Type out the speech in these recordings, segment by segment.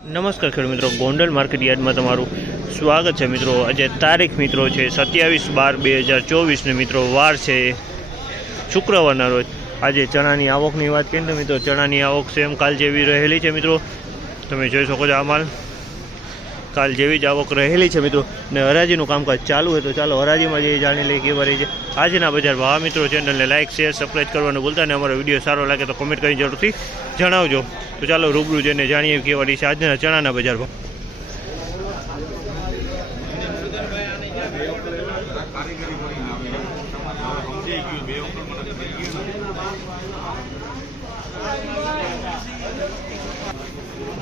નમસ્કાર ખેડૂત મિત્રો, ગોંડલ માર્કેટ યાર્ડમાં તમારું સ્વાગત છે મિત્રો. આજે તારીખ મિત્રો છે સત્યાવીસ બાર બે હજાર ચોવીસને મિત્રો, વાર છે શુક્રવારના રોજ. આજે ચણાની આવકની વાત કરીએ તો મિત્રો, ચણાની આવક સેમ કાલ જેવી રહેલી છે મિત્રો. તમે જોઈ શકો છો આ માલ. કાલ જેવી જ આવક રહેલી છે મિત્રો. ને હરાજીનું કામકાજ ચાલુ હોય તો ચાલો હરાજીમાં જઈએ, જાણી લઈએ કેવા રહી છે. આજના બજાર ભાવ મિત્રો, ચેનલને લાઇક શેર સબસ્ક્રાઈબ કરવાનું ભૂલતા ને અમારો વીડિયો સારો લાગે તો કોમેન્ટ કરી જરૂરથી જણાવજો. તો ચાલો રૂબરૂ જઈને જાણીએ કેવા રહી છે આજના ચણાના બજાર ભાવ.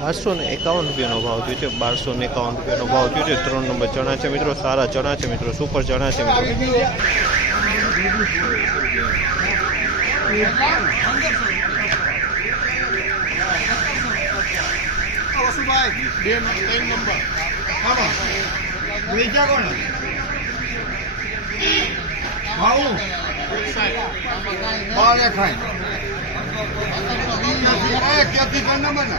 બારસો ને એકાવન રૂપિયાનો ભાવ થયો છે. બારસો ને એકાવન રૂપિયાનો ભાવ થયો છે. ત્રણ નંબર ચણા છે મિત્રો. સારા ચણા છે મિત્રો. સુપર ચણા છે મિત્રો. ખાય. ક્યાંથી નંબર ને?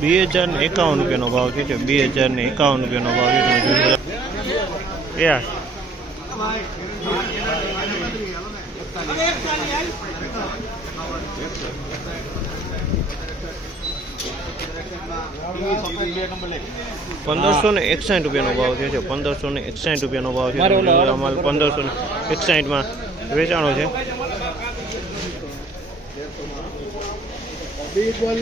બે હજાર ને એકાવન રૂપિયાનો ભાવ છે બે હજાર ને એકાવન રૂપિયાનો ભાવ છે તમે જોઈ શકો. પંદરસો ને એકસાઠ રૂપિયાનો ભાવ થયો છે. પંદરસો ને એકસાઠ રૂપિયાનો ભાવ છે. માલ પંદરસો ને એકસાઠમાં વેચાણો છે. બીજ બોલ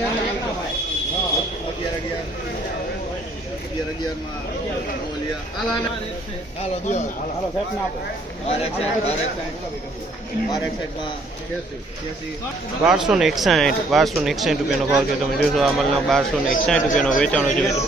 બારસો ને એકસાઠ, બારસો ને એકસાઠ રૂપિયાનો ભાવ છે. તમે જોશો અમલના માલના બારસો ને એકસાઠ રૂપિયાનો વેચાણો છે મિત્રો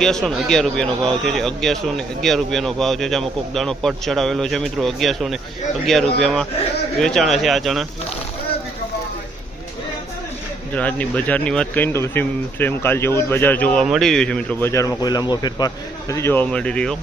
અગિયારસો ને અગિયાર રૂપિયાનો ભાવ છે જે અગિયારસો ને અગિયાર રૂપિયાનો ભાવ છે જેમાં કોક દાણો પટ ચડાવેલો છે. મિત્રો, અગિયારસો ને અગિયાર રૂપિયામાં વેચાણા છે આ ચણા. આજની બજારની વાત કરીને તો સેમ સેમ કાલ જેવું જ બજાર જોવા મળી રહ્યું છે મિત્રો. બજારમાં કોઈ લાંબો ફેરફાર નથી જોવા મળી રહ્યો.